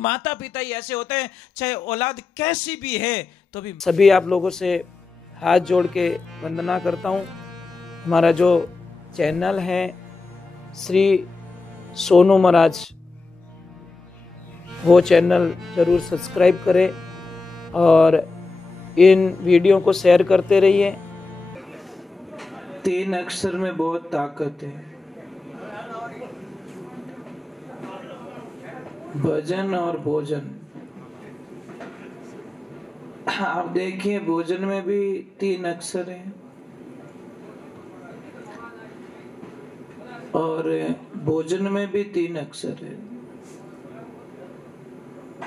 माता पिता ही ऐसे होते हैं, चाहे औलाद कैसी भी है तो भी। सभी आप लोगों से हाथ जोड़ के वंदना करता हूँ। हमारा जो चैनल है श्री सोनू महाराज, वो चैनल जरूर सब्सक्राइब करें और इन वीडियो को शेयर करते रहिए। 3 अक्षर में बहुत ताकत है, भजन और भोजन। आप देखिए, भोजन में भी 3 अक्षर हैं और भोजन में भी 3 अक्षर है।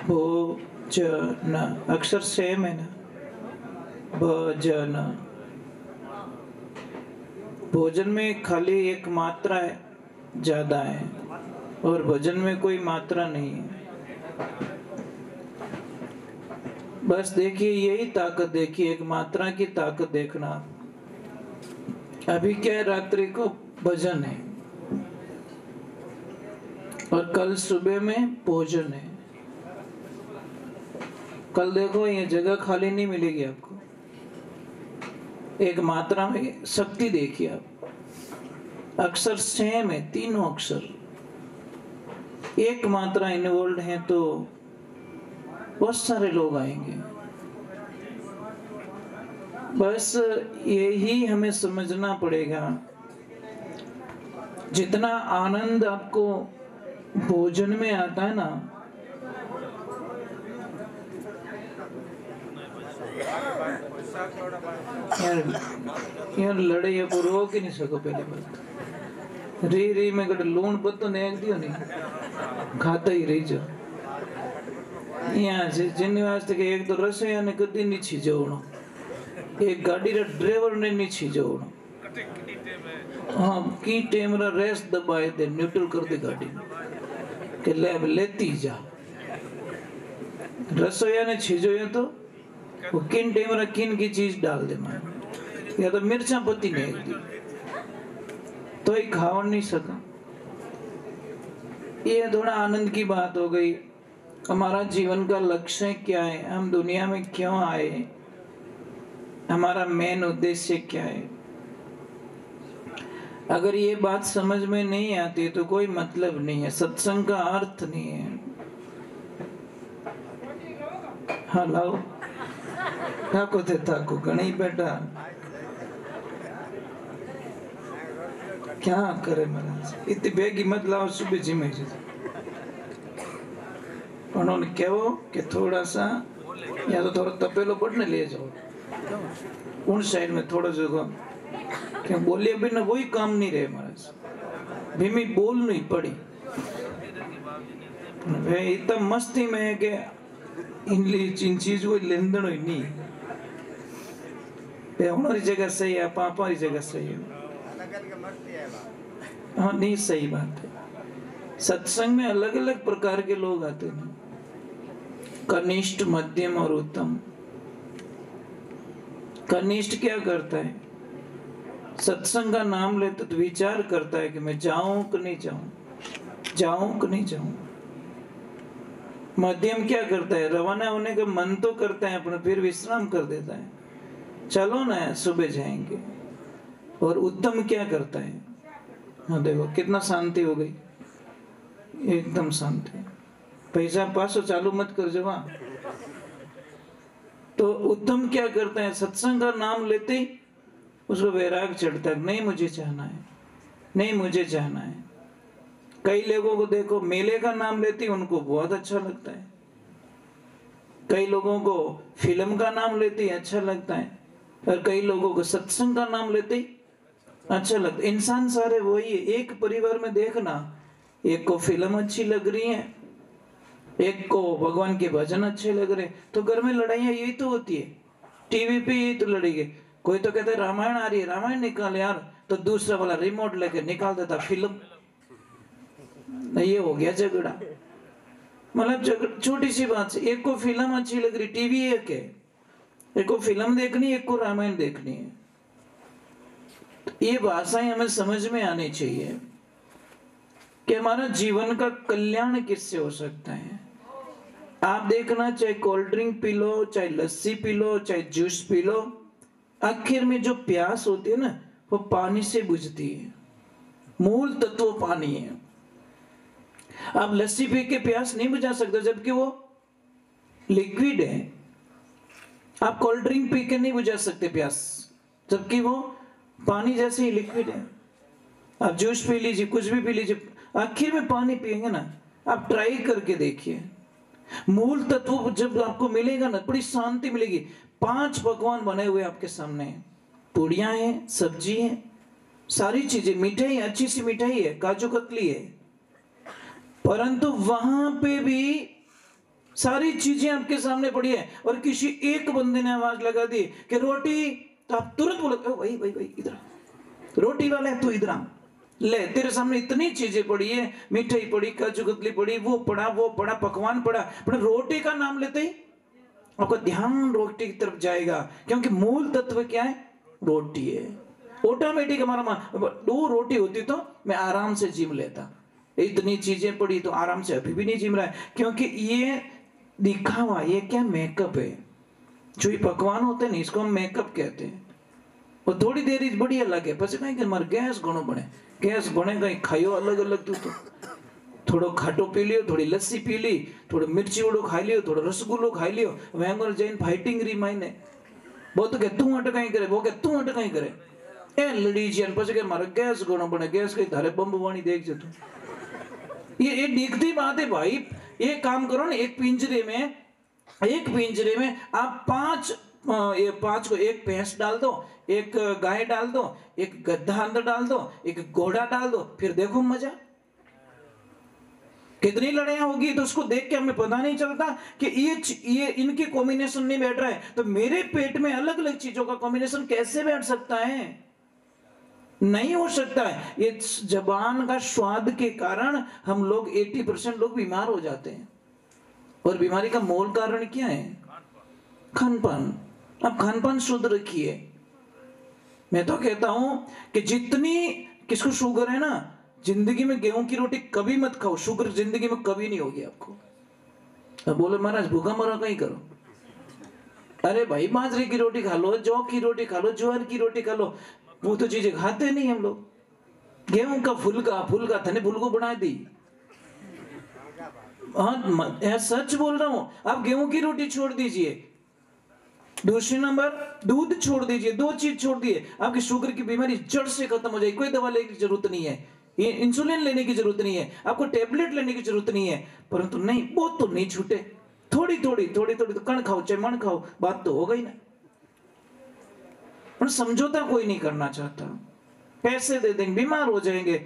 भोजन अक्षर सेम है ना, भजन। भोजन में खाली एक मात्रा है, ज्यादा है, और भजन में कोई मात्रा नहीं है। बस देखिए, यही ताकत देखिए, एक मात्रा की ताकत देखना। अभी क्या है, रात्रि को भजन है और कल सुबह में भोजन है। कल देखो, ये जगह खाली नहीं मिलेगी आपको। एक मात्रा में शक्ति देखिए आप, अक्षर सेम है, तीनों अक्षर एक मात्रा इन्वॉल्व है, तो बहुत सारे लोग आएंगे। बस यही हमें समझना पड़ेगा। जितना आनंद आपको भोजन में आता है ना, यार लड़े या को रोक ही नहीं सको। पहले बात री में कट लूण पत्तो नेक दियो नहीं, खाता ही रही जाओ। यहाँ से जिन वास्ते के एक तो रसोईया ने कदी नहीं छीजवणो, एक गाड़ी रा ड्राइवर ने नहीं छीजवणो। हाँ, की टेमरा रेस दबाए दे, न्यूट्रल कर दे गाड़ी के ले लेती जा। रसोईया ने छीजो तो वो किन टेमरा किन की चीज डाल दे मैं, या तो मिर्चा पत्ती ने दी तो ही खावा नहीं सका। ये थोड़ा आनंद की बात हो गई। हमारा जीवन का लक्ष्य क्या है, हम दुनिया में क्यों आए, हमारा मेन उद्देश्य क्या है। अगर ये बात समझ में नहीं आती तो कोई मतलब नहीं है, सत्संग का अर्थ नहीं है। हाँ लाओ ठाको थे ठाको गणी बेटा, क्या करे महाराज, इतनी बेगी मत लाओ, सुबह जिमे। उन्होंने कहो कि थोड़ा सा या तो थोड़ा तपेलो पड़ने ले जाओ उन साइड में थोड़ा जगह, क्या बोलिए बिना वही काम नहीं रहे महाराज। भीमी बोल नहीं पड़ी, वे इतना मस्ती में है कि इन चीज को लेन देन ही नहीं। हमारी जगह सही है, पापा जगह सही है। हाँ नहीं, सही बात है। सत्संग में अलग अलग प्रकार के लोग आते हैं, कनिष्ठ, मध्यम और उत्तम। कनिष्ठ क्या करता है, सत्संग का नाम लेते तो विचार करता है कि मैं जाऊं कि नहीं जाऊं, जाऊं कि नहीं जाऊं। मध्यम क्या करता है, रवाना होने का मन तो करता है अपना, फिर विश्राम कर देता है, चलो ना सुबह जाएंगे। और उत्तम क्या करता है, हाँ देखो कितना शांति हो गई, एकदम शांति। पैसा पासो चालू मत कर जवा। तो उत्तम क्या करता है, सत्संग का नाम लेते ही उसको वैराग चढ़ता है, नहीं मुझे चाहना है, नहीं मुझे चाहना है। कई लोगों को देखो, मेले का नाम लेते ही उनको बहुत अच्छा लगता है, कई लोगों को फिल्म का नाम लेते ही अच्छा लगता है, और कई लोगों को सत्संग का नाम लेते ही अच्छा लगता है। इंसान सारे वही है। एक परिवार में देखना, एक को फिल्म अच्छी लग रही है, एक को भगवान के भजन अच्छे लग रहे, तो घर में लड़ाइयाँ यही तो होती है। टीवी पे यही तो लड़ेगी। कोई तो कहते रामायण आ रही है, रामायण निकाल यार, तो दूसरा वाला रिमोट लेके निकाल देता फिल्म। ये हो गया झगड़ा। मतलब छोटी सी बात से, एक को फिल्म अच्छी लग रही, टीवी एक है, एक को फिल्म देखनी, एक को रामायण देखनी है। ये भाषाएं हमें समझ में आनी चाहिए कि हमारा जीवन का कल्याण किससे हो सकता है। आप देखना, चाहे कोल्ड ड्रिंक पी लो, चाहे लस्सी पी लो, चाहे जूस पी लो, आखिर में जो प्यास होती है ना, वो पानी से बुझती है। मूल तत्व पानी है। आप लस्सी पी के प्यास नहीं बुझा सकते, जबकि वो लिक्विड है। आप कोल्ड ड्रिंक पी के नहीं बुझा सकते प्यास, जबकि वो पानी जैसे ही लिक्विड है। आप जूस पी लीजिए, कुछ भी पी लीजिए, आखिर में पानी पिएंगे ना। आप ट्राई करके देखिए, मूल तत्व जब आपको मिलेगा ना, बड़ी शांति मिलेगी। 5 पकवान बने हुए आपके सामने, पूड़ियां हैं, सब्जी है, सारी चीजें, मिठाई, अच्छी सी मिठाई है, काजू कतली है, परंतु वहां पे भी सारी चीजें आपके सामने पड़ी है। और किसी एक बंदे ने आवाज लगा दी कि रोटी, तो आप तुरंत बोले वही वही वही, इधर रोटी वाला है, तू इधर आ, ले, तेरे सामने इतनी चीजें पड़ी है, मिठाई पड़ी, काजू कतली पड़ी, वो पड़ा, पकवान पड़ा, पर रोटी का नाम लेते ही आपका ध्यान रोटी की तरफ जाएगा, क्योंकि मूल तत्व क्या है? रोटी है। ऑटोमेटिक हमारा 2 रोटी होती तो मैं आराम से जिम लेता, इतनी चीजें पड़ी तो आराम से अभी भी नहीं जिम रहा है, क्योंकि ये दिखावा, ये क्या मेकअप है। जो ये पकवान होते हैं ना, इसको हम मेकअप कहते हैं। और थोड़ी देर बढ़िया लगे, પછી કઈ કે મારે ગેસ ઘણો બને, ગેસ બને કઈ ખાયો अलग अलग, तू तो थोड़ो खाटो पी लियो, थोड़ी लस्सी पी ली, थोड़ो मिर्ची वड़ो खाई लियो, थोड़ो रसगुल्लो खाई लियो, वेंगर जैन फाइटिंग री मायने वो तो के तू अटकाई करे, वो के तू अटकाई करे, ए लड़ी जन પછી के मारे गैस घणो बने, गैस कई धारे बम वाणी देख जे तू। ये दिखती बात है भाई। एक काम करो ना, एक पिंजरे में आप 5 को, एक भैंस डाल दो, एक गाय डाल दो, एक गधा अंदर डाल दो, एक घोड़ा डाल दो, फिर देखो मजा कितनी लड़ाइयां होगी। तो उसको देख के हमें पता नहीं चलता कि ये इनकी कॉम्बिनेशन नहीं बैठ रहा है, तो मेरे पेट में अलग अलग चीजों का कॉम्बिनेशन कैसे बैठ सकता है? नहीं हो सकता है। ये जबान का स्वाद के कारण हम लोग 80% लोग बीमार हो जाते हैं। और बीमारी का मूल कारण क्या है? खानपान। अब खानपान शुद्ध रखिए। मैं तो कहता हूं कि जितनी, किसको शुगर है ना, जिंदगी में गेहूं की रोटी कभी मत खाओ, शुगर जिंदगी में कभी नहीं होगी आपको। अब बोले महाराज भूखा मरा कहीं करो, अरे भाई बाजरे की रोटी खा लो, जौ की रोटी खा लो, ज्वार की रोटी खा लो, वो तो चीजें खाते नहीं हम लोग। गेहूं का फुलका थने फुल को बना दी। हाँ सच बोल रहा हूं, आप गेहूं की रोटी छोड़ दीजिए। दूसरी नंबर, दूध छोड़ दीजिए। 2 चीज छोड़ दिए, आपकी शुगर की बीमारी जड़ से खत्म हो जाएगी। कोई दवा लेने की जरूरत नहीं है, ये इंसुलिन लेने की जरूरत नहीं है, आपको टेबलेट लेने की जरूरत नहीं है। परंतु नहीं, बहुत तो नहीं छूटे, थोड़ी थोड़ी तो कण खाओ चाहे मन खाओ, बात तो हो गई ना। पर समझौता कोई नहीं करना चाहता, पैसे दे देंगे, बीमार हो जाएंगे।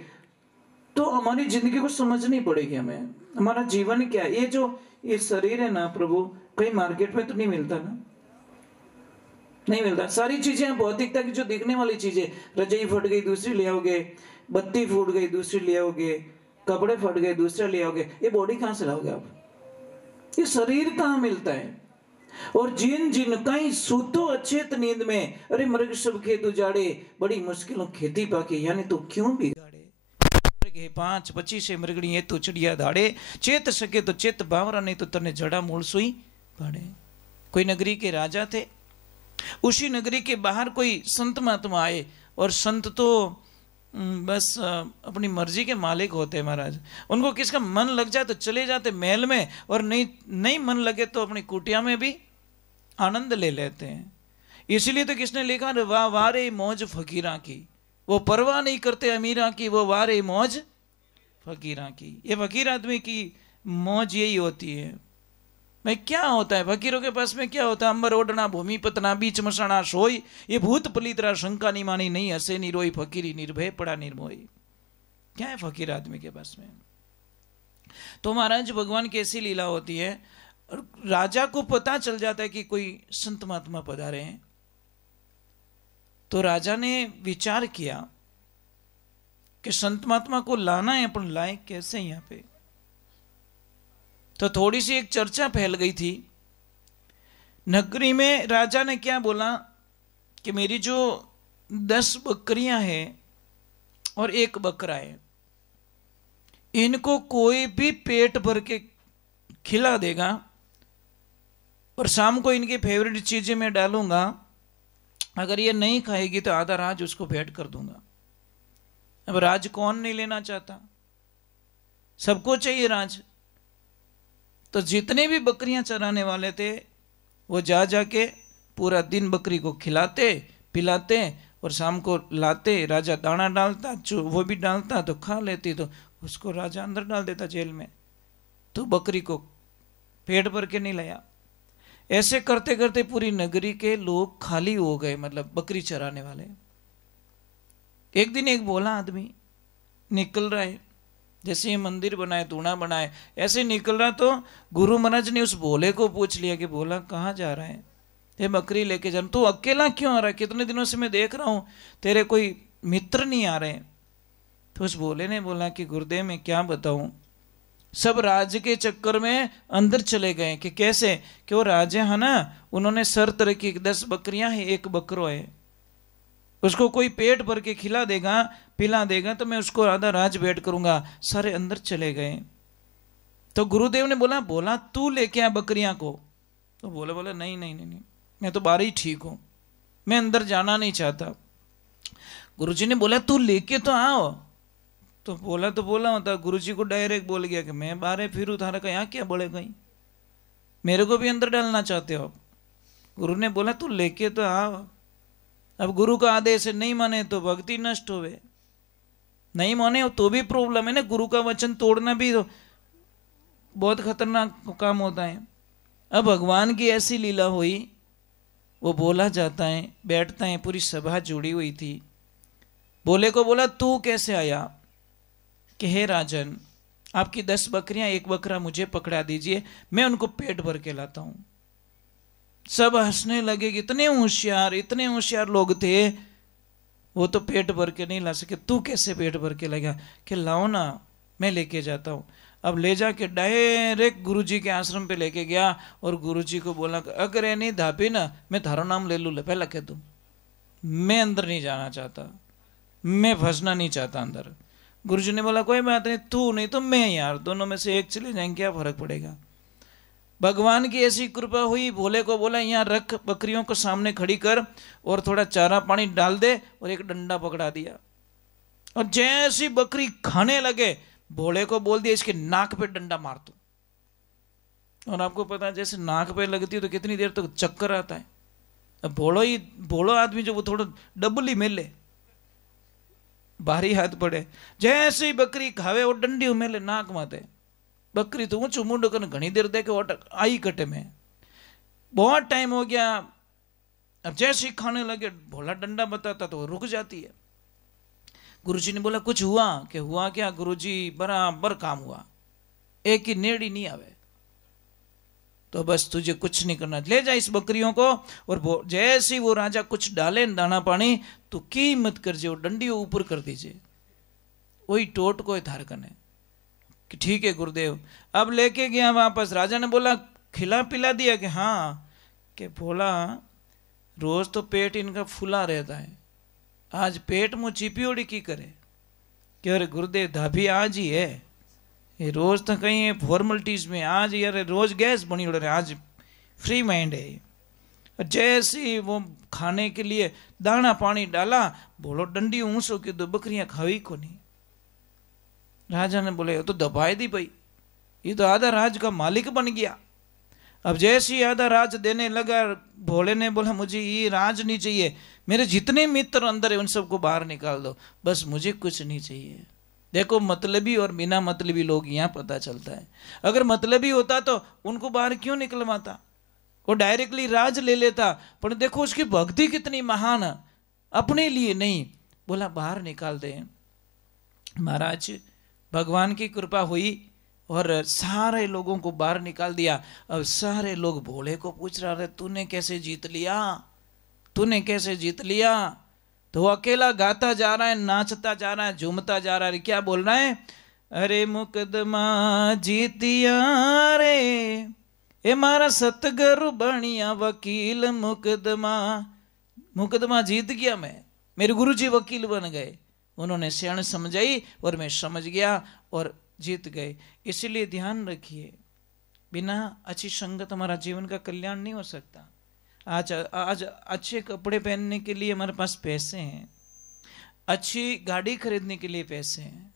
तो हमारी जिंदगी को समझनी पड़ेगी हमें, हमारा जीवन क्या है। ये शरीर है ना प्रभु, कहीं मार्केट में तो नहीं मिलता ना, नहीं मिलता। सारी चीजें भौतिकता की जो दिखने वाली चीजें, रजाई फट गई दूसरी ले आओगे, बत्ती फूट गई दूसरी ले आओगे, कपड़े फट गए दूसरा ले आओगे, ये बॉडी कहां से लाओगे आप? ये शरीर कहां मिलता है? और जिन कहीं सूतो अचेत नींद में, अरे मृग सब खेत उजाड़े, बड़ी मुश्किलों खेती पाके, यानी तो क्यों बिगाड़े। 5-25 मृगणी ये तो चिड़िया धाड़े, चेत सके तो चेत बावरा, नहीं तो तने जड़ा मूल सुई पाड़े। कोई नगरी के राजा थे, उसी नगरी के बाहर कोई संत महात्मा आए, और संत तो बस अपनी मर्जी के मालिक होते हैं महाराज। उनको किसका मन लग जाए तो चले जाते महल में, और नहीं मन लगे तो अपनी कुटिया में भी आनंद ले लेते हैं। इसलिए तो किसने लिखा, वाह वारे मौज फकीरा की, वो परवाह नहीं करते अमीरा की, वो वारे मौज फकीरा की। ये फकीर आदमी की मौज यही होती है। भाई क्या होता है फकीरों के पास में? क्या होता है? अंबर ओढ़ना भूमि पतना बीच मसाना सोई, ये भूत पलीतरा शंका नहीं मानी, नहीं हसे नहीं रोई, फकीरी निर्भय पड़ा निर्मोही। क्या है फकीर आदमी के पास में? तो महाराज भगवान की ऐसी लीला होती है, राजा को पता चल जाता है कि कोई संत महात्मा पधारे हैं। तो राजा ने विचार किया कि संत महात्मा को लाना है, अपन लाए कैसे यहां पे। तो थोड़ी सी एक चर्चा फैल गई थी नगरी में। राजा ने क्या बोला कि मेरी जो 10 बकरियां हैं और 1 बकरा है, इनको कोई भी पेट भर के खिला देगा और शाम को इनकी फेवरेट चीजें मैं डालूंगा, अगर ये नहीं खाएगी तो आधा राज उसको भेंट कर दूंगा। अब राज कौन नहीं लेना चाहता, सबको चाहिए राज। तो जितने भी बकरियां चराने वाले थे वो जा जाके पूरा दिन बकरी को खिलाते पिलाते और शाम को लाते, राजा दाना डालता, वो भी डालता तो खा लेती, तो उसको राजा अंदर डाल देता जेल में, तो बकरी को पेट भर के नहीं लाया। ऐसे करते करते पूरी नगरी के लोग खाली हो गए, मतलब बकरी चराने वाले। एक दिन एक भोला आदमी निकल रहा है, जैसे ये मंदिर बनाए तूणा बनाए ऐसे निकल रहा, तो गुरु महाराज ने उस भोले को पूछ लिया कि भोला कहाँ जा रहा है, ये बकरी लेके जा, तू अकेला क्यों आ रहा है, कितने दिनों से मैं देख रहा हूं तेरे कोई मित्र नहीं आ रहे। तो उस भोले ने बोला कि गुरुदेव मैं क्या बताऊं, सब राज के चक्कर में अंदर चले गए। कि कैसे, कि वो राजा है ना, उन्होंने शर्त रखी 10 बकरियां हैं, एक बकरो है, उसको कोई पेट भर के खिला देगा पिला देगा तो मैं उसको आधा राज भेंट करूंगा। सारे अंदर चले गए। तो गुरुदेव ने बोला बोला तू लेके आ बकरियां को। तो बोला नहीं नहीं नहीं नहीं, मैं तो बाहर ही ठीक हूं, मैं अंदर जाना नहीं चाहता। गुरुजी ने बोला तू लेके तो आओ। तो बोला होता, गुरुजी को डायरेक्ट बोल गया कि मैं बाहर फिर थारा का यहाँ क्या बढ़े गई, मेरे को भी अंदर डालना चाहते हो। गुरु ने बोला तू लेके तो आओ। अब गुरु का आदेश नहीं माने तो भक्ति नष्ट होवे, नहीं माने तो भी प्रॉब्लम है ना। गुरु का वचन तोड़ना भी तो बहुत खतरनाक काम होता है। अब भगवान की ऐसी लीला हुई, वो बोला जाता है बैठता है, पूरी सभा जुड़ी हुई थी। बोले को बोला तू कैसे आया, कि हे राजन आपकी 10 बकरियां, एक बकरा मुझे पकड़ा दीजिए, मैं उनको पेट भर के लाता हूं। सब हंसने लगे, इतने होशियार लोग थे, वो तो पेट भर के नहीं ला सके, तू कैसे पेट भर के लगा, कि लाओ ना मैं लेके जाता हूं। अब ले जाके डायरेक्ट गुरुजी के आश्रम पे लेके गया और गुरुजी को बोला अगर ये नहीं धापी ना मैं थारो नाम ले लूँ, पहला कह दूं मैं अंदर नहीं जाना चाहता, मैं फंसना नहीं चाहता अंदर। गुरुजी ने बोला कोई बात नहीं, तू नहीं तो मैं, यार दोनों में से एक चले जाएंगे, क्या फर्क पड़ेगा। भगवान की ऐसी कृपा हुई, भोले को बोला यहाँ रख, बकरियों को सामने खड़ी कर और थोड़ा चारा पानी डाल दे, और एक डंडा पकड़ा दिया। और जैसी बकरी खाने लगे, भोले को बोल दिया इसके नाक पे डंडा मार दो। और आपको पता है जैसे नाक पे लगती है तो कितनी देर तक चक्कर आता है। अब भोलो आदमी जो वो थोड़ा डबल ही मेले, भारी हाथ पड़े, जैसे ही बकरी खावे वो डंडी मेले नाक माते। बकरी तो ऊंचू मुंड कर घनी देर देखे आई कटे में, बहुत टाइम हो गया। अब जैसे ही खाने लगे भोला डंडा बताता तो वो रुक जाती है। गुरुजी ने बोला कुछ हुआ, कि हुआ क्या गुरुजी, बराबर काम हुआ, एक ही नेड़ी नहीं आवे, तो बस तुझे कुछ नहीं करना, ले जा इस बकरियों को। और जैसे ही वो राजा कुछ डाले दाना पानी तो की मत कर जे, डंडी ऊपर कर दीजिए, वही टोट को धार करने कि ठीक है गुरुदेव। अब लेके गया वापस, राजा ने बोला खिला पिला दिया, कि हाँ, कि बोला रोज तो पेट इनका फूला रहता है, आज पेट मुँह चिपियोड़ी की करे, कि अरे गुरुदेव धाबी आज ही है, ये रोज तो कहीं है फॉर्मलिटीज में, आज यार रोज गैस बनी उड़ रहे, आज फ्री माइंड है। जैसे वो खाने के लिए दाना पानी डाला, बोलो डंडी ऊंसो की, दो बकरियां खावी को नहीं। राजा ने बोले तो दबाई दी भाई, ये तो आधा राज का मालिक बन गया। अब जैसे ही आधा राज देने लगा, भोले ने बोला मुझे ये राज नहीं चाहिए, मेरे जितने मित्र अंदर है उन सबको बाहर निकाल दो, बस मुझे कुछ नहीं चाहिए। देखो मतलबी और बिना मतलबी लोग यहाँ पता चलता है। अगर मतलबी होता तो उनको बाहर क्यों निकलवाता, वो डायरेक्टली राज ले लेता। पर देखो उसकी भक्ति कितनी महान है, अपने लिए नहीं, बोला बाहर निकाल दे। महाराज भगवान की कृपा हुई और सारे लोगों को बाहर निकाल दिया। अब सारे लोग भोले को पूछ रहे तूने कैसे जीत लिया, तूने कैसे जीत लिया। तो वो अकेला गाता जा रहा है, नाचता जा रहा है, झूमता जा रहा है। क्या बोल रहा है, अरे मुकदमा जीतिया रे, ए मारा सतगुरु बनिया वकील, मुकदमा जीत गया मैं, मेरे गुरुजी वकील बन गए, उन्होंने सियाण समझाई और मैं समझ गया और जीत गए। इसलिए ध्यान रखिए, बिना अच्छी संगत हमारा जीवन का कल्याण नहीं हो सकता। आज आज अच्छे कपड़े पहनने के लिए हमारे पास पैसे हैं, अच्छी गाड़ी खरीदने के लिए पैसे हैं,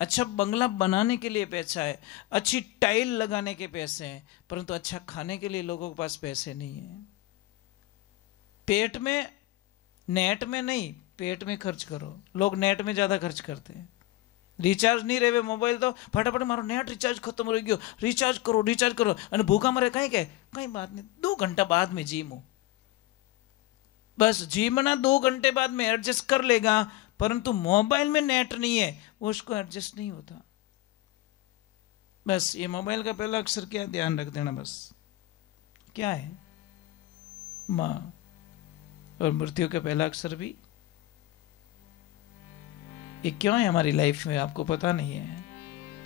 अच्छा बंगला बनाने के लिए पैसा है, अच्छी टाइल लगाने के पैसे हैं, परंतु अच्छा खाने के लिए लोगों के पास पैसे नहीं है। पेट में, नेट में नहीं, पेट में खर्च करो। लोग नेट में ज्यादा खर्च करते हैं। रिचार्ज नहीं रहे मोबाइल तो फटाफट मारो, नेट रिचार्ज खत्म हो गयो, रिचार्ज करो અને ભૂખા મરે કઈ કે કઈ बात नहीं, 2 घंटा बाद में जीमो, बस जीमना 2 घंटे बाद में एडजस्ट कर लेगा, परंतु मोबाइल में नेट नहीं है, वो उसको एडजस्ट नहीं होता। बस ये मोबाइल का पहला अक्षर क्या, ध्यान रख देना, बस क्या है, मां, और मृत्यु का पहला अक्षर भी। ये क्यों है हमारी लाइफ में आपको पता नहीं है।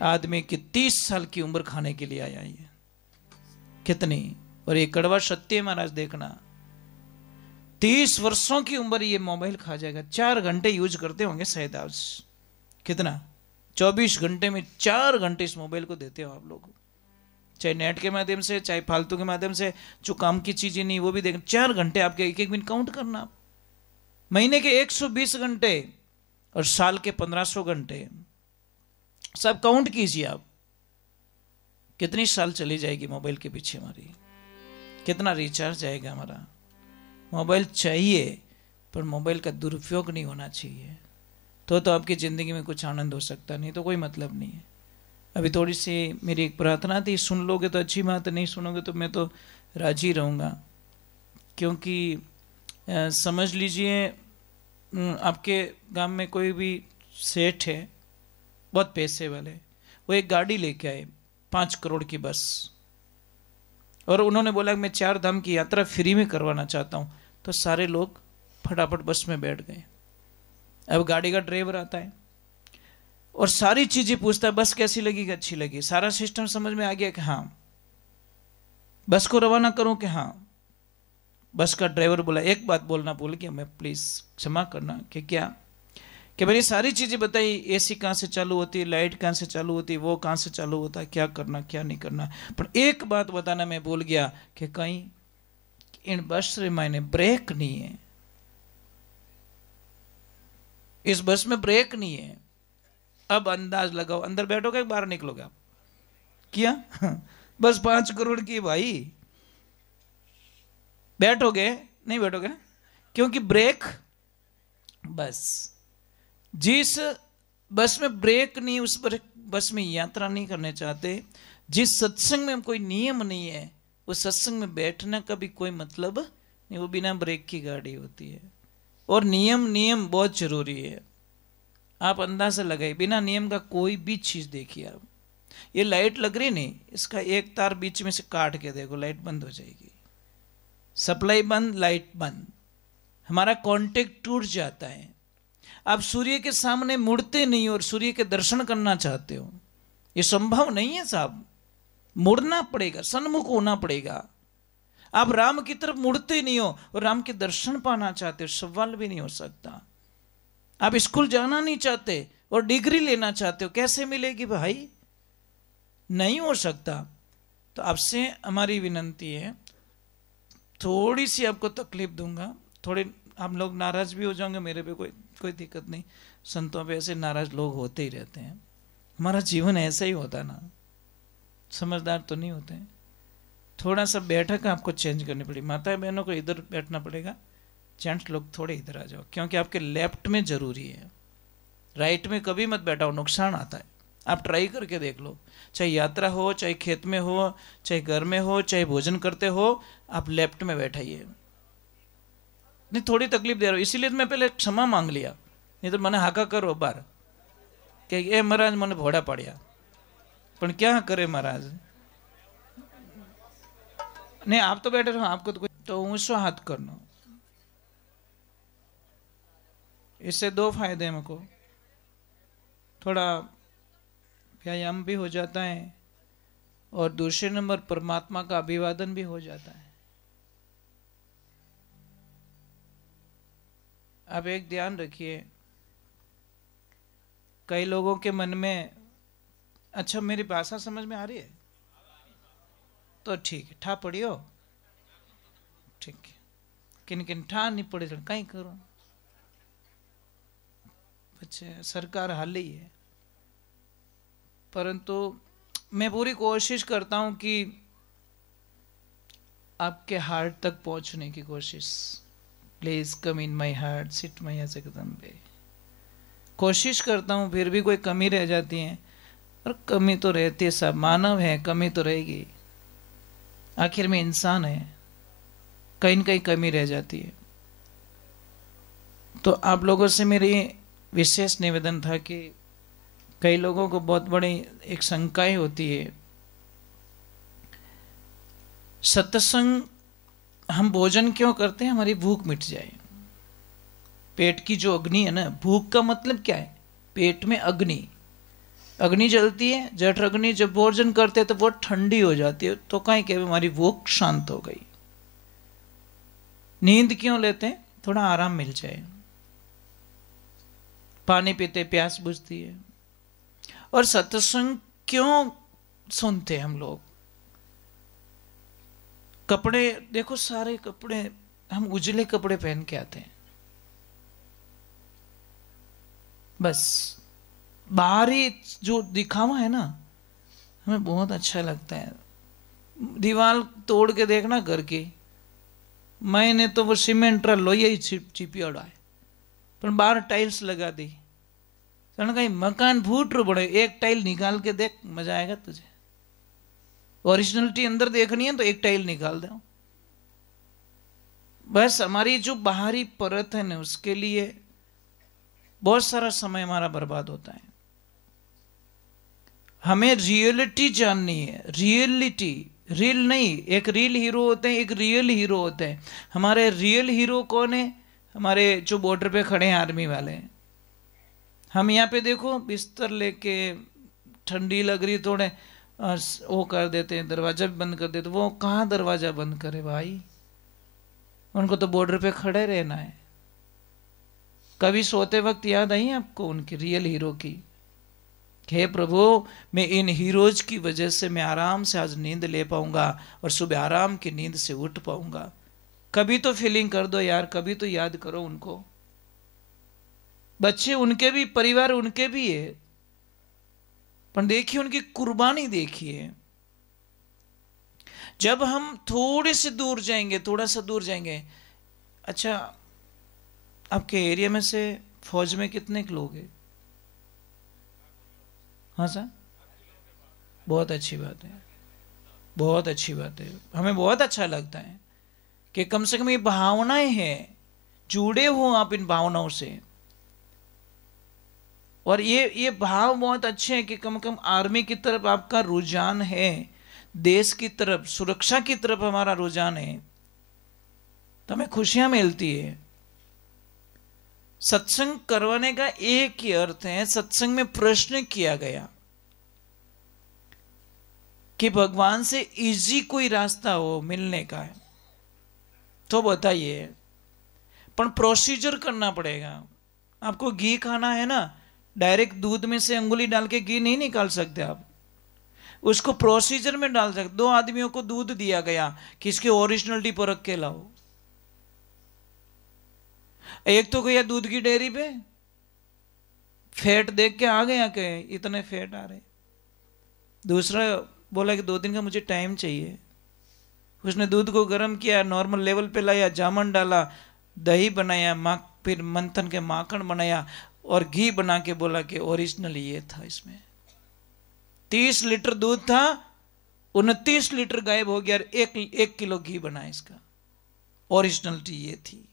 आदमी की 30 साल की उम्र खाने के लिए आया है, कितनी, और ये कड़वा सत्य महाराज देखना, 30 वर्षों की उम्र ये मोबाइल खा जाएगा। 4 घंटे यूज करते होंगे शायद आज, कितना, 24 घंटे में 4 घंटे इस मोबाइल को देते हो आप लोग, चाहे नेट के माध्यम से, चाहे फालतू के माध्यम से, जो काम की चीजें नहीं वो भी देख। 4 घंटे आपके एक मिनट काउंट करना, महीने के 120 घंटे और साल के 1500 घंटे, सब काउंट कीजिए आप, कितनी साल चली जाएगी मोबाइल के पीछे हमारी, कितना रिचार्ज जाएगा हमारा। मोबाइल चाहिए, पर मोबाइल का दुरुपयोग नहीं होना चाहिए, तो आपकी जिंदगी में कुछ आनंद हो सकता, नहीं तो कोई मतलब नहीं है। अभी थोड़ी सी मेरी एक प्रार्थना थी, सुन लोगे तो अच्छी बात, नहीं सुनोगे तो मैं तो राजी रहूँगा। क्योंकि समझ लीजिए आपके गांव में कोई भी सेठ है, बहुत पैसे वाले, वो एक गाड़ी लेके आए 5 करोड़ की बस, और उन्होंने बोला मैं 4 धाम की यात्रा फ्री में करवाना चाहता हूँ, तो सारे लोग फटाफट बस में बैठ गए। अब गाड़ी का ड्राइवर आता है और सारी चीजें पूछता है, बस कैसी लगी, अच्छी लगी, सारा सिस्टम समझ में आ गया कि हाँ बस को रवाना करूं कि हाँ। बस का ड्राइवर बोला, एक बात बोलना भूल गया मैं, प्लीज क्षमा करना, कि क्या, कि मैंने सारी चीजें बताई, एसी कहाँ से चालू होती है, लाइट कहाँ से चालू होती है, वो कहाँ से चालू होता है, क्या करना क्या नहीं करना, पर एक बात बताना मैं भूल गया कि कहीं इन बस रे मायने ब्रेक नहीं है, इस बस में ब्रेक नहीं है। अब अंदाज लगाओ, अंदर बैठोगे बाहर निकलोगे आप, क्या बस 5 करोड़ की भाई, बैठोगे नहीं बैठोगे, क्योंकि ब्रेक, बस जिस बस में ब्रेक नहीं, उस बस में यात्रा नहीं करने चाहते। जिस सत्संग में कोई नियम नहीं है, उस सत्संग में बैठने का भी कोई मतलब नहीं, वो बिना ब्रेक की गाड़ी होती है। और नियम बहुत जरूरी है, आप अंदाजा लगाइए, बिना नियम का कोई भी चीज देखिए आप, ये लाइट लग रही नहीं, इसका एक तार बीच में से काट के देखो, लाइट बंद हो जाएगी, सप्लाई बंद, लाइट बंद, हमारा कांटेक्ट टूट जाता है। आप सूर्य के सामने मुड़ते नहीं और सूर्य के दर्शन करना चाहते हो, ये संभव नहीं है साहब, मुड़ना पड़ेगा, सन्मुख होना पड़ेगा। आप राम की तरफ मुड़ते नहीं हो और राम के दर्शन पाना चाहते हो, सवाल भी नहीं हो सकता। आप स्कूल जाना नहीं चाहते और डिग्री लेना चाहते हो, कैसे मिलेगी भाई, नहीं हो सकता। तो आपसे हमारी विनंती है, थोड़ी सी आपको तकलीफ दूंगा, थोड़े हम लोग नाराज भी हो जाओगे, मेरे पे कोई दिक्कत नहीं, संतों पे ऐसे नाराज लोग होते ही रहते हैं, हमारा जीवन ऐसा ही होता है ना, समझदार तो नहीं होते। थोड़ा सा बैठक आपको चेंज करनी पड़ेगी, माता बहनों को इधर बैठना पड़ेगा, जेंट्स लोग थोड़े इधर आ जाओ, क्योंकि आपके लेफ्ट में जरूरी है, राइट में कभी मत बैठाओ, नुकसान आता है। आप ट्राई करके देख लो, चाहे यात्रा हो, चाहे खेत में हो, चाहे घर में हो, चाहे भोजन करते हो, आप लेफ्ट में बैठाइए। नहीं थोड़ी तकलीफ दे रहा हूं, इसीलिए तो मैं पहले क्षमा मांग लिया, नहीं तो मैंने हाका करो बार कि ए महाराज मैंने भोड़ा पड़िया, पर क्या करे महाराज, नहीं आप तो बैठे रहो, आपको तो कोई, तो ऊंचो हाथ करना, इससे 2 फायदे हैं मुझको, थोड़ा व्यायाम भी हो जाता है और दूसरे नंबर परमात्मा का अभिवादन भी हो जाता है। अब एक ध्यान रखिए, कई लोगों के मन में, अच्छा मेरी भाषा समझ में आ रही है, तो ठीक है, ठा पड़ियो ठीक है, किन किन ठा नहीं पड़े तो कहीं करो, अच्छा सरकार हाल ही है। परंतु मैं पूरी कोशिश करता हूं कि आपके हार्ट तक पहुंचने की कोशिश। Please come in my heart, sit मैया जगदम्बे। कोशिश करता हूं, फिर भी कोई कमी रह जाती है, और कमी तो रहती है, सब मानव है, कमी तो रहेगी, आखिर में इंसान है, कहीं न कहीं कमी रह जाती है। तो आप लोगों से मेरी विशेष निवेदन था कि कई लोगों को बहुत बड़ी एक शंकाएं होती है, सत्संग हम भोजन क्यों करते हैं? हमारी भूख मिट जाए। पेट की जो अग्नि है ना, भूख का मतलब क्या है? पेट में अग्नि, अग्नि जलती है, जठ अग्नि, जब भोजन करते हैं तो वो ठंडी हो जाती है, तो कहीं के हमारी भूख शांत हो गई। नींद क्यों लेते हैं? थोड़ा आराम मिल जाए। पानी पीते प्यास बुझती है। और सत्संग क्यों सुनते हम लोग? कपड़े देखो, सारे कपड़े हम उजले कपड़े पहन के आते हैं, बस बाहरी जो दिखावा है ना, हमें बहुत अच्छा लगता है। दीवार तोड़ के देखना घर की, मैंने तो वो सीमेंट लोहिया ही चिपियोड़ा है, पर बाहर टाइल्स लगा दी, कहीं मकान फूट रो बड़े, एक टाइल निकाल के देख, मजा आएगा तुझे। ओरिजिनलिटी अंदर देखनी है तो एक टाइल निकाल दो। बस हमारी जो बाहरी परत है ना, उसके लिए बहुत सारा समय हमारा बर्बाद होता है। हमें रियलिटी जाननी है, रियलिटी, रियल नहीं। एक रियल हीरो होते हैं, एक रियल हीरो होते हैं। हमारे रियल हीरो कौन है? हमारे जो बॉर्डर पे खड़े हैं आर्मी वाले। हम यहाँ पे देखो बिस्तर लेके, ठंडी लग रही, थोड़े वो कर देते हैं, दरवाजा भी बंद कर देते। वो कहाँ दरवाजा बंद करे भाई, उनको तो बॉर्डर पे खड़े रहना है। कभी सोते वक्त याद आई आपको उनकी, रियल हीरो की? हे प्रभु, मैं इन हीरोज की वजह से मैं आराम से आज नींद ले पाऊंगा और सुबह आराम की नींद से उठ पाऊंगा। कभी तो फीलिंग कर दो यार, कभी तो याद करो उनको। बच्चे उनके भी, परिवार उनके भी है, पर देखिए उनकी कुर्बानी देखिए। जब हम थोड़े से दूर जाएंगे, थोड़ा सा दूर जाएंगे, अच्छा आपके एरिया में से फौज में कितने लोग हैं? हाँ सर, बहुत अच्छी बात है, बहुत अच्छी बात है। हमें बहुत अच्छा लगता है कि कम से कम ये भावनाएं हैं, जुड़े हो आप इन भावनाओं से। और ये भाव बहुत अच्छे हैं कि कम से कम आर्मी की तरफ आपका रुझान है, देश की तरफ, सुरक्षा की तरफ हमारा रुझान है, तो हमें खुशियां मिलती है। सत्संग करवाने का एक ही अर्थ है, सत्संग में प्रश्न किया गया कि भगवान से इजी कोई रास्ता हो मिलने का है तो बताइए, पर प्रोसीजर करना पड़ेगा। आपको घी खाना है ना, डायरेक्ट दूध में से अंगुली डाल के घी नहीं निकाल सकते आप, उसको प्रोसीजर में डाल सकते। 2 आदमियों को दूध दिया गया कि इसकी ओरिजिनलिटी परख के लाओ। एक तो गया दूध की डेयरी पे, फैट देख के आ गया कि इतने फैट आ रहे। दूसरा बोला कि 2 दिन का मुझे टाइम चाहिए। उसने दूध को गर्म किया, नॉर्मल लेवल पे लाया, जामन डाला, दही बनाया, फिर मंथन के माखन बनाया और घी बना के बोला कि ओरिजिनल ये था। इसमें 30 लीटर दूध था, 29 लीटर गायब हो गया, 1 किलो घी बना इसका। ओरिजिनलिटी ये थी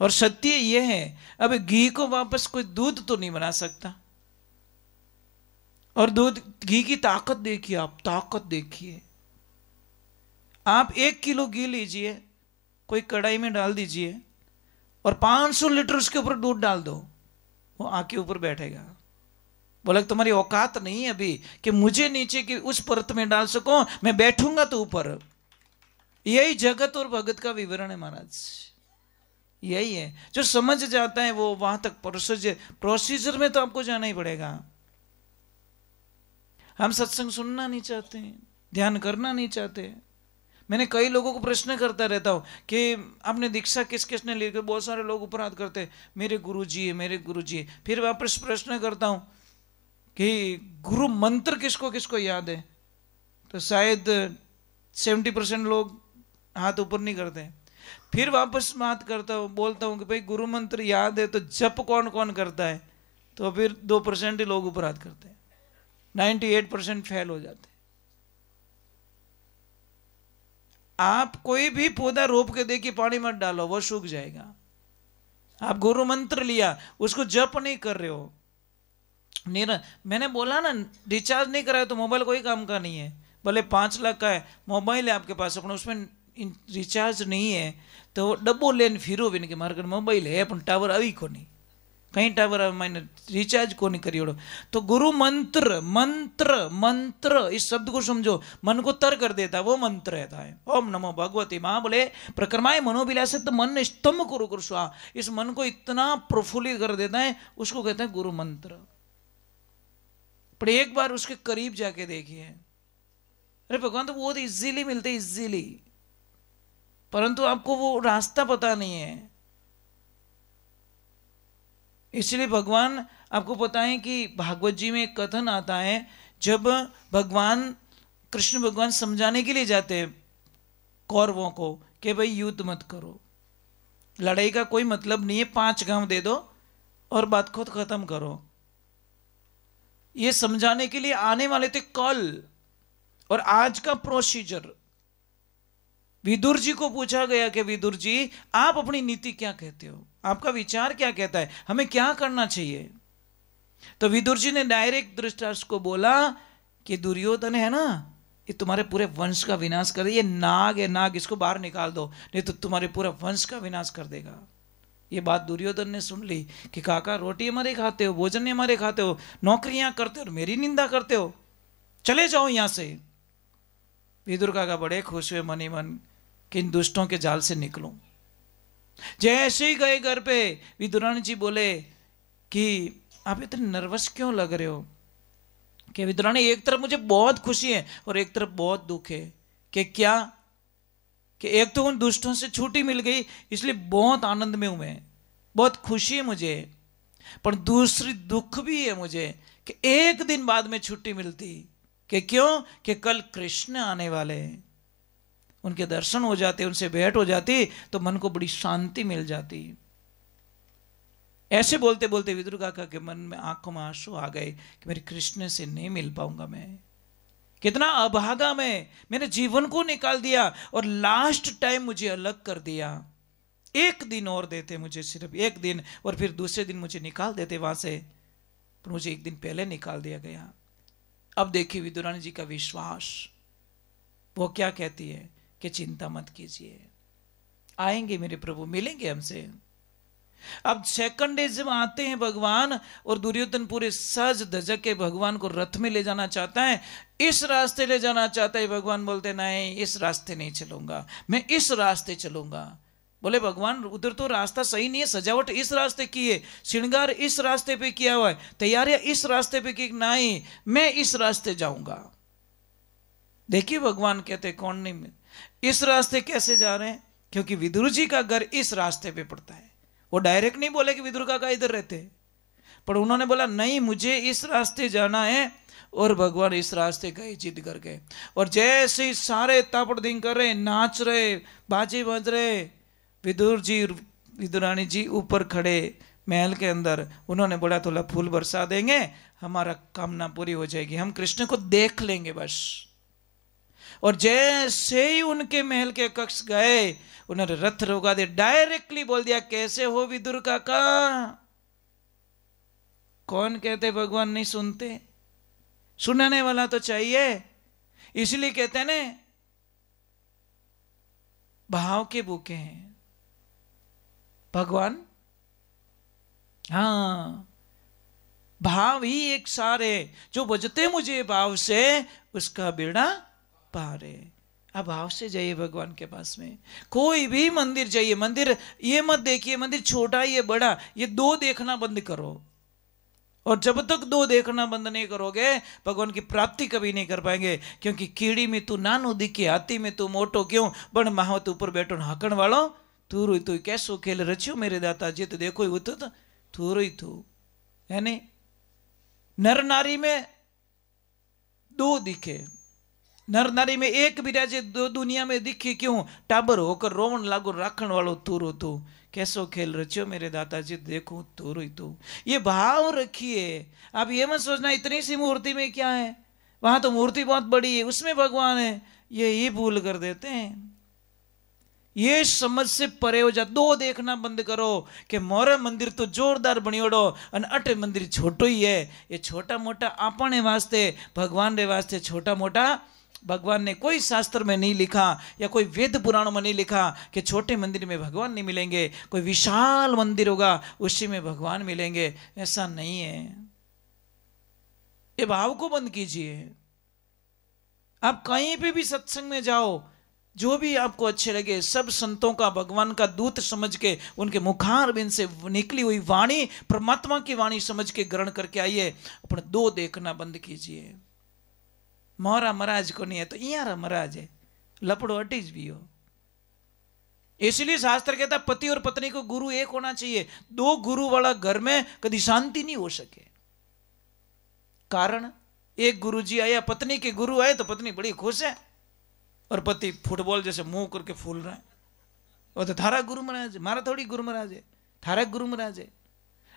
और सत्य ये है। अब घी को वापस कोई दूध तो नहीं बना सकता। और दूध, घी की ताकत देखिए आप, ताकत देखिए आप। 1 किलो घी लीजिए, कोई कढ़ाई में डाल दीजिए और 500 लीटर उसके ऊपर दूध डाल दो, वो आके ऊपर बैठेगा। बोला तुम्हारी औकात नहीं है अभी कि मुझे नीचे की उस परत में डाल सको, मैं बैठूंगा तो ऊपर। यही जगत और भगत का विवरण है महाराज, यही है। जो समझ जाता है वो वहां तक प्रोसीजर में तो आपको जाना ही पड़ेगा। हम सत्संग सुनना नहीं चाहते हैं, ध्यान करना नहीं चाहते। मैंने कई लोगों को प्रश्न करता रहता हूँ कि आपने दीक्षा किस किसने ली, बहुत सारे लोग अपराध करते हैं, मेरे गुरुजी है, मेरे गुरुजी है। फिर वापस प्रश्न करता हूँ कि गुरु मंत्र किसको किसको याद है, तो शायद 70% लोग हाथ ऊपर नहीं करते। फिर वापस बात करता हूँ, बोलता हूँ कि भाई गुरु मंत्र याद है तो जप कौन कौन करता है, तो फिर 2% ही लोग अपराध करते हैं, 98% फेल हो जाते हैं। आप कोई भी पौधा रोप के देखिए, पानी मत डालो, वो सूख जाएगा। आप गुरु मंत्र लिया, उसको जप नहीं कर रहे हो, मैंने बोला ना, रिचार्ज नहीं कराया तो मोबाइल कोई काम का नहीं है। भले 5 लाख का है मोबाइल है आपके पास, अपन उसमें रिचार्ज नहीं है तो डब्बो लेन फिरो बिन के मार्केट मोबाइल है अपन टावर આવી कोनी, कहीं टावर मैंने रिचार्ज को नहीं करी। तो गुरु मंत्र, मंत्र मंत्र इस शब्द को समझो, मन को तर कर देता है, वो मंत्र रहता है। ओम नमो भगवती माँ बोले प्रक्रमाय मनोविलास, तो मन स्तंभ कुरु कुरु स्वा, इस मन को इतना प्रफुल्लित कर देता है, उसको कहते हैं गुरु मंत्र। पर एक बार उसके करीब जाके देखिए, अरे भगवान तो बहुत इजीली मिलते, इजीली, परंतु आपको वो रास्ता पता नहीं है। इसलिए भगवान आपको पता है कि भागवत जी में एक कथन आता है, जब भगवान कृष्ण भगवान समझाने के लिए जाते हैं कौरवों को कि भाई युद्ध मत करो, लड़ाई का कोई मतलब नहीं है, 5 गांव दे दो और बात को खत्म करो। ये समझाने के लिए आने वाले थे कल, और आज का प्रोसीजर विदुर जी को पूछा गया कि विदुर जी आप अपनी नीति क्या कहते हो, आपका विचार क्या कहता है, हमें क्या करना चाहिए। तो विदुर जी ने डायरेक्ट धृतराष्ट्र को बोला कि दुर्योधन है ना, ये तुम्हारे पूरे वंश का विनाश कर दे, ये नाग है नाग, इसको बाहर निकाल दो, नहीं तो तुम्हारे पूरा वंश का विनाश कर देगा। ये बात दुर्योधन ने सुन ली कि काका रोटी हमारे खाते हो, भोजन हमारे खाते हो, नौकरियां करते हो और मेरी निंदा करते हो, चले जाओ यहां से। विदुर काका बड़े खुश हुए मन ही मन कि इन दुष्टों के जाल से निकलूं। जैसे ही गए घर पे, विदुरानी जी बोले कि आप इतने नर्वस क्यों लग रहे हो। कि विदुरानी, एक तरफ मुझे बहुत खुशी है और एक तरफ बहुत दुख है। कि क्या, कि एक तो उन दुष्टों से छुट्टी मिल गई इसलिए बहुत आनंद में हूं मैं, बहुत खुशी है मुझे, पर दूसरी दुख भी है मुझे कि एक दिन बाद में छुट्टी मिलती। कि क्यों, कि कल कृष्ण आने वाले हैं, उनके दर्शन हो जाते, उनसे भेंट हो जाती तो मन को बड़ी शांति मिल जाती। ऐसे बोलते बोलते विदुर काका के मन में आंखों में आंसू आ गए कि मेरे कृष्ण से नहीं मिल पाऊंगा मैं, कितना अभागा मैंने जीवन को निकाल दिया और लास्ट टाइम मुझे अलग कर दिया। एक दिन और देते मुझे, सिर्फ एक दिन, और फिर दूसरे दिन मुझे निकाल देते वहां से, पर मुझे एक दिन पहले निकाल दिया गया। अब देखिए विदुरानी जी का विश्वास, वो क्या कहती है कि चिंता मत कीजिए, आएंगे मेरे प्रभु, मिलेंगे हमसे। अब सेकंड डे जब आते हैं भगवान, और दुर्योधन पूरे सज धजक के भगवान को रथ में ले जाना चाहता है, इस रास्ते ले जाना चाहता है। भगवान बोलते नहीं, इस रास्ते नहीं चलूंगा, मैं इस रास्ते चलूंगा। बोले भगवान उधर तो रास्ता सही नहीं है, सजावट इस रास्ते की है, श्रृंगार इस रास्ते पे किया हुआ है, तैयारियां इस रास्ते पे की, नहीं मैं इस रास्ते जाऊंगा। देखिए भगवान कहते कौन नहीं, इस रास्ते कैसे जा रहे हैं, क्योंकि विदुर जी का घर इस रास्ते पे पड़ता है। वो डायरेक्ट नहीं बोले कि विदुर काका इधर रहते, पर उन्होंने बोला नहीं मुझे इस रास्ते जाना है, और भगवान इस रास्ते गए, जिद कर गए। और जैसे ही सारे तापड़दिंग कर रहे, नाच रहे, बाजे बज रहे, विदुर जी विदुरानी जी ऊपर खड़े महल के अंदर, उन्होंने बोला थोड़ा फूल बरसा देंगे, हमारा कामना पूरी हो जाएगी, हम कृष्ण को देख लेंगे बस। और जैसे ही उनके महल के कक्ष गए, उन्होंने रथ रोका दिया, डायरेक्टली बोल दिया कैसे हो विदुर काका। कौन कहते भगवान नहीं सुनते, सुनने वाला तो चाहिए, इसलिए कहते हैं ना भाव के भूखे हैं भगवान। हाँ, भाव ही एक सार है, जो बजते मुझे भाव से उसका बेड़ा पार है। अब भाव से जाइए भगवान के पास में, कोई भी मंदिर जाइए, मंदिर ये मत देखिए मंदिर छोटा ये बड़ा, ये दो देखना बंद करो, और जब तक दो देखना बंद नहीं करोगे भगवान की प्राप्ति कभी नहीं कर पाएंगे। क्योंकि कीड़ी में तू नानो दिखे, हाथी में तू मोटो क्यों, बण महावत ऊपर बैठो हाकण वालो तू रोई तू कैसो खेल रच्यो मेरे दाता जी, तो देखो वो तो तू रोई तू है नहीं। नर नारी में दो दिखे, नर नारी में एक विराजे, दो दुनिया में दिखे क्यों, टाबर होकर रोवन लागो राखण वालो तू रो तू, कैसो खेल रच्यो मेरे दादाजी देखो तू रोई तू। ये भाव रखिए। आप ये मत सोचना इतनी सी मूर्ति में क्या है, वहां तो मूर्ति बहुत बड़ी है उसमें भगवान है, ये भूल कर देते हैं। ये समझ से परे हो जा। दो देखना बंद करो कि मोरे मंदिर तो जोरदार बनियोड़ो और अटे मंदिर छोटो ही है। ये छोटा मोटा अपने वास्ते, भगवान रे वास्ते छोटा मोटा भगवान ने कोई शास्त्र में नहीं लिखा या कोई वेद पुराणों में नहीं लिखा कि छोटे मंदिर में भगवान नहीं मिलेंगे, कोई विशाल मंदिर होगा उसी में भगवान मिलेंगे, ऐसा नहीं है। ये भाव को बंद कीजिए। आप कहीं पे भी सत्संग में जाओ, जो भी आपको अच्छे लगे, सब संतों का भगवान का दूत समझ के उनके मुखारबिंद से निकली हुई वाणी परमात्मा की वाणी समझ के ग्रहण करके आइए। अपने दो देखना बंद कीजिए। मोरा महाराज को नहीं है तो इयारा महाराज है, लपड़ो अटीज भी हो। इसलिए शास्त्र कहता पति और पत्नी को गुरु एक होना चाहिए। दो गुरु वाला घर में कभी शांति नहीं हो सके। कारण एक गुरु जी आया, पत्नी के गुरु आए तो पत्नी बड़ी खुश है और पति फुटबॉल जैसे मुंह करके फूल रहा है। वो तो थारा गुरु महाराज है, मारा थोड़ी गुरु महाराज है, थारा गुरु महाराज है।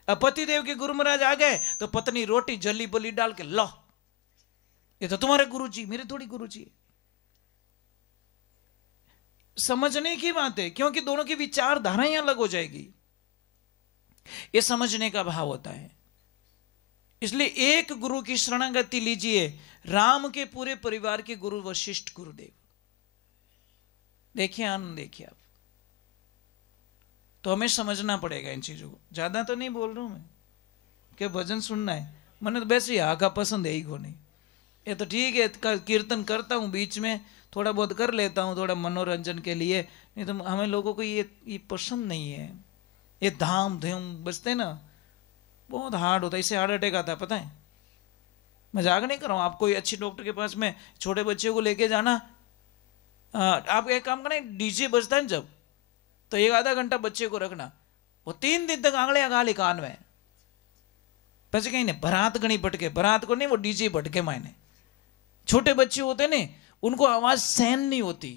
अब पति देव के गुरु महाराज आ गए तो पत्नी रोटी जली बली डाल के लो, ये तो तुम्हारे गुरु जी, मेरे थोड़ी गुरु जी। समझने की बात है, क्योंकि दोनों की विचारधाराएं अलग हो जाएगी। ये समझने का भाव होता है। इसलिए एक गुरु की शरणागति लीजिए। राम के पूरे परिवार के गुरु वशिष्ठ गुरुदेव। देखिए आनंद देखिए आप। तो हमें समझना पड़ेगा इन चीजों को। ज्यादा तो नहीं बोल रहा हूं मैं कि भजन सुनना है, मैंने तो वैसे ही आगा पसंद है ही को नहीं। ये तो ठीक है, कीर्तन करता हूँ बीच में, थोड़ा बहुत कर लेता हूँ थोड़ा मनोरंजन के लिए, नहीं तो हमें लोगों को ये पसंद नहीं है। ये धाम धूम बजते ना, बहुत हार्ड होता है, इससे हार्ट अटैक आता है, पता है। मजाक नहीं कर रहा हूँ। आप कोई अच्छी डॉक्टर के पास में छोटे बच्चे को लेके जाना, आप एक काम करना, डीजे बजता है जब, तो 1 आधा घंटा बच्चे को रखना, वो 3 दिन तक आंगले गाली कान में, पैसे कहीं नहीं, बरात गणी भटके, बरात को नहीं, वो डीजे भटके मायने। छोटे बच्चे होते ने, उनको आवाज सहन नहीं होती,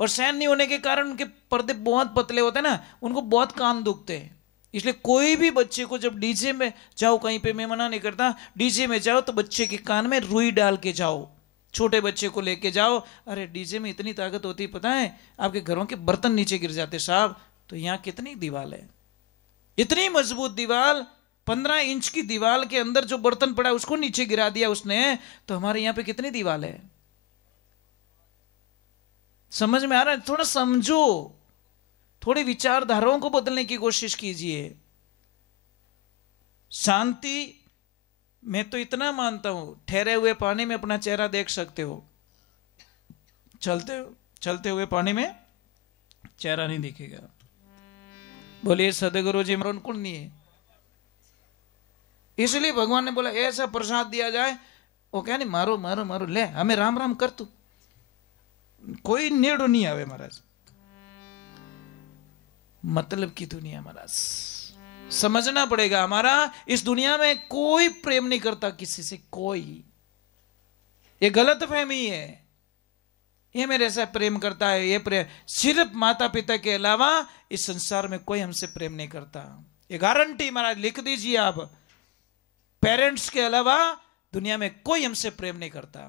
और सहन नहीं होने के कारण उनके पर्दे बहुत पतले होते हैं ना, उनको बहुत कान दुखते हैं। इसलिए कोई भी बच्चे को जब डीजे में जाओ, कहीं पे मैं मना नहीं करता, डीजे में जाओ तो बच्चे के कान में रुई डाल के जाओ। छोटे बच्चे को लेके जाओ। अरे डीजे में इतनी ताकत होती है, पता है, आपके घरों के बर्तन नीचे गिर जाते साहब। तो यहाँ कितनी दीवार है, इतनी मजबूत दीवार, 15 इंच की दीवार के अंदर जो बर्तन पड़ा उसको नीचे गिरा दिया उसने, तो हमारे यहाँ पे कितनी दीवार है। समझ में आ रहा है? थोड़ा समझो, थोड़ी विचारधाराओं को बदलने की कोशिश कीजिए। शांति, मैं तो इतना मानता हूं, ठहरे हुए पानी में अपना चेहरा देख सकते हो, चलते हुए पानी में चेहरा नहीं दिखेगा। बोलिए सदगुरु जी मरण कौन नहीं है। इसलिए भगवान ने बोला ऐसा प्रसाद दिया जाए, वो क्या नहीं, मारो मारो मारो, ले हमें राम राम कर तू, कोई नेड़ो नहीं आवे महाराज। मतलब की दुनिया महाराज, समझना पड़ेगा। हमारा इस दुनिया में कोई प्रेम नहीं करता किसी से, कोई। ये गलत फहमी है, ये मेरे से प्रेम करता है, ये प्रेम सिर्फ माता पिता के अलावा इस संसार में कोई हमसे प्रेम नहीं करता। ये गारंटी महाराज लिख दीजिए आप, पेरेंट्स के अलावा दुनिया में कोई हमसे प्रेम नहीं करता।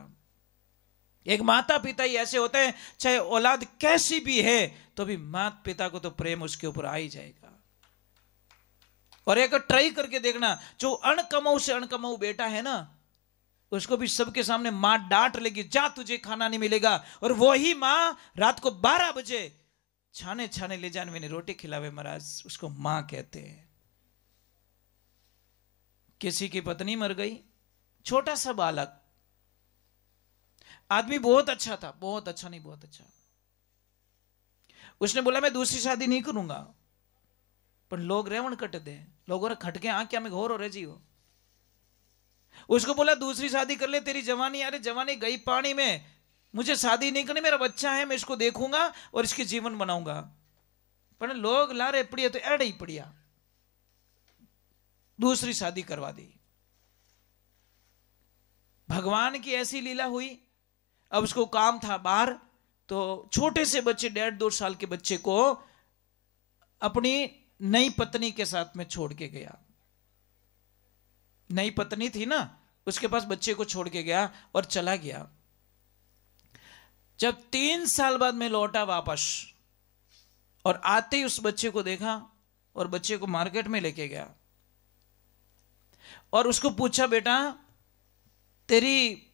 एक माता पिता ही ऐसे होते हैं, चाहे औलाद कैसी भी है तो भी माता पिता को तो प्रेम उसके ऊपर आ ही जाएगा। और एक ट्राई करके देखना, जो अणकमाऊ से अणकमाऊ बेटा है ना, उसको भी सबके सामने मां डांट लेगी, जा तुझे खाना नहीं मिलेगा, और वही मां रात को 12 बजे छाने छाने ले जाने मैंने रोटी खिलावे महाराज, उसको मां कहते हैं। किसी की पत्नी मर गई, छोटा सा बालक, आदमी बहुत अच्छा था, बहुत अच्छा नहीं, बहुत अच्छा। उसने बोला मैं दूसरी शादी नहीं करूंगा, पर लोग रेवण कट दे, लोगों ने खटके आंख में घोर हो रहे जी हो, उसको बोला दूसरी शादी कर ले, तेरी जवानी, अरे जवानी गई पानी में, मुझे शादी नहीं करनी, मेरा बच्चा है, मैं इसको देखूंगा और इसके जीवन बनाऊंगा। पर लोग ला रहे पड़िया तो एड़ ही पड़िया, दूसरी शादी करवा दी। भगवान की ऐसी लीला हुई। अब उसको काम था बाहर, तो छोटे से बच्चे 1.5-2 साल के बच्चे को अपनी नई पत्नी के साथ में छोड़ के गया। नई पत्नी थी ना, उसके पास बच्चे को छोड़ के गया और चला गया। जब 3 साल बाद मैं लौटा वापस, और आते ही उस बच्चे को देखा और बच्चे को मार्केट में लेके गया और उसको पूछा, बेटा तेरी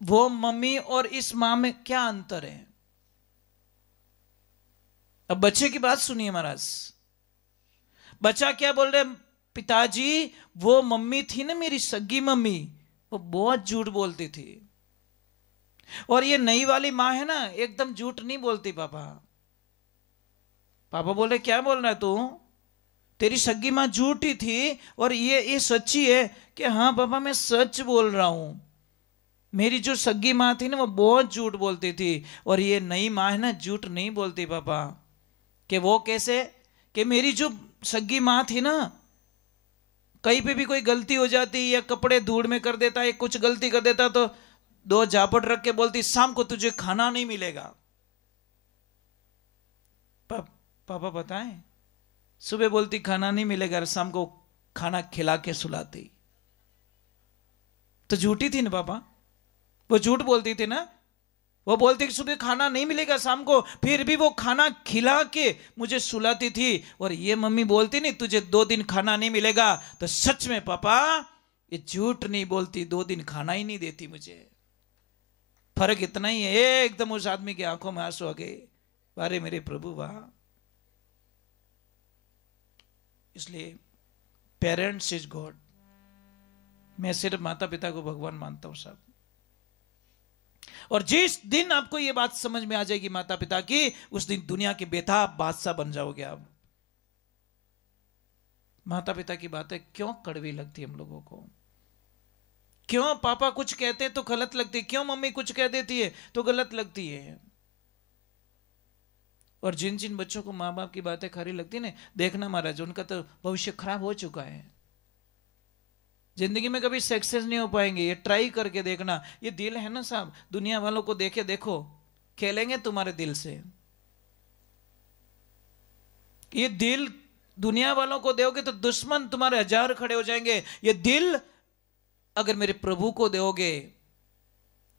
वो मम्मी और इस मां में क्या अंतर है? अब बच्चे की बात सुनिए महाराज। बच्चा क्या बोल रहे, पिताजी वो मम्मी थी ना मेरी सगी मम्मी, वो बहुत झूठ बोलती थी, और ये नई वाली मां है ना एकदम झूठ नहीं बोलती। पापा पापा बोले क्या बोल रहा है तू? तेरी सगी मां झूठी थी और ये सच्ची है कि हाँ पापा मैं सच बोल रहा हूं। मेरी जो सगी मां थी ना वो बहुत झूठ बोलती थी, और ये नई मां है ना झूठ नहीं बोलती पापा। कि वो कैसे? कि मेरी जो सगी मां थी ना, कहीं पे भी कोई गलती हो जाती या कपड़े धूड़ में कर देता या कुछ गलती कर देता तो 2 झापट रख के बोलती, शाम को तुझे खाना नहीं मिलेगा। पापा बताएं, सुबह बोलती खाना नहीं मिलेगा, शाम को खाना खिला के सुलाती। तो झूठी थी ना पापा, वो झूठ बोलती थी ना। वो बोलती कि सुबह खाना नहीं मिलेगा शाम को, फिर भी वो खाना खिला के मुझे सुलाती थी। और ये मम्मी बोलती नहीं तुझे 2 दिन खाना नहीं मिलेगा, तो सच में पापा ये झूठ नहीं बोलती, 2 दिन खाना ही नहीं देती मुझे। फर्क इतना ही है। एकदम उस आदमी की आंखों में आंसू आ गए, अरे मेरे प्रभु वाह। इसलिए पेरेंट्स इज गॉड। मैं सिर्फ माता पिता को भगवान मानता हूं साहब। और जिस दिन आपको यह बात समझ में आ जाएगी माता पिता की, उस दिन दुनिया के बेताब बादशाह बन जाओगे आप। माता पिता की बातें क्यों कड़वी लगती हम लोगों को? क्यों पापा कुछ कहते हैं तो गलत लगती है, क्यों मम्मी कुछ कह देती है तो गलत लगती है? और जिन जिन बच्चों को माँ बाप की बातें खरी लगती है ना, देखना महाराज उनका तो भविष्य खराब हो चुका है। जिंदगी में कभी सक्सेस नहीं हो पाएंगे। ये ट्राई करके देखना। ये दिल है ना साहब, दुनिया वालों को देखे देखो, खेलेंगे तुम्हारे दिल से। ये दिल दुनिया वालों को दोगे तो दुश्मन तुम्हारे 1000 खड़े हो जाएंगे। ये दिल अगर मेरे प्रभु को दोगे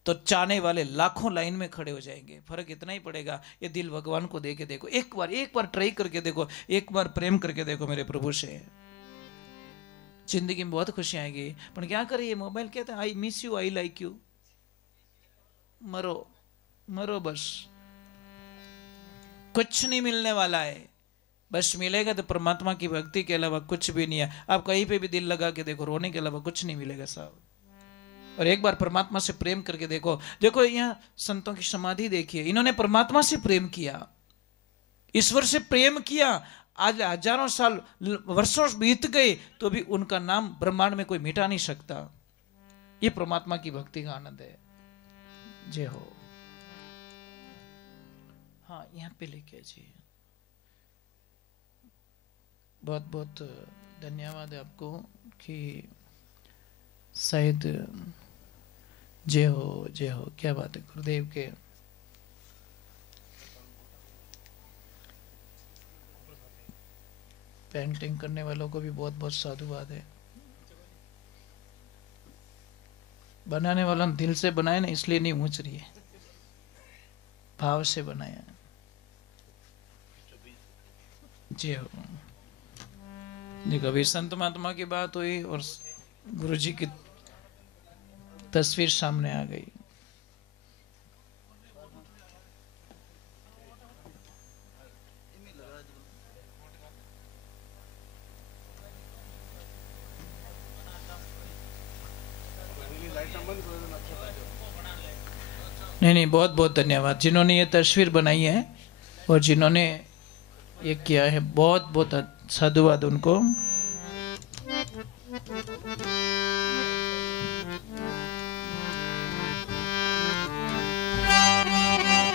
तो चाहने वाले लाखों लाइन में खड़े हो जाएंगे। फर्क इतना ही पड़ेगा। ये दिल भगवान को दे के देखो, एक बार ट्राई करके देखो, एक बार प्रेम करके देखो मेरे प्रभु से, जिंदगी में बहुत खुशी आएगी। पर क्या करें, ये मोबाइल कहते हैं I miss you, I like you, मरो मरो बस, कुछ नहीं मिलने वाला है। बस मिलेगा तो परमात्मा की भक्ति के अलावा कुछ भी नहीं है। आप कहीं पे भी दिल लगा के देखो, रोने के अलावा कुछ नहीं मिलेगा साहब। और एक बार परमात्मा से प्रेम करके देखो। देखो यहाँ संतों की समाधि देखिए, इन्होंने परमात्मा से प्रेम किया, ईश्वर से प्रेम किया। आज हजारों साल वर्षों बीत गए तो भी उनका नाम ब्रह्मांड में कोई मिटा नहीं सकता। ये परमात्मा की भक्ति का आनंद है। जय हो। हाँ यहाँ पे लेके जी, बहुत बहुत धन्यवाद है आपको कि शायद जय हो जय हो। क्या बात है गुरुदेव के। पेंटिंग करने वालों को भी बहुत बहुत साधुवाद है। बनाने वालों ने दिल से बनाया ना, इसलिए नहीं ऊंच रही है, भाव से बनाया। जय हो। देखो अभी संत महात्मा की बात हुई और गुरु जी की तस्वीर सामने आ गई। नहीं, बहुत बहुत धन्यवाद जिन्होंने ये तस्वीर बनाई है और जिन्होंने ये किया है, बहुत बहुत साधुवाद उनको।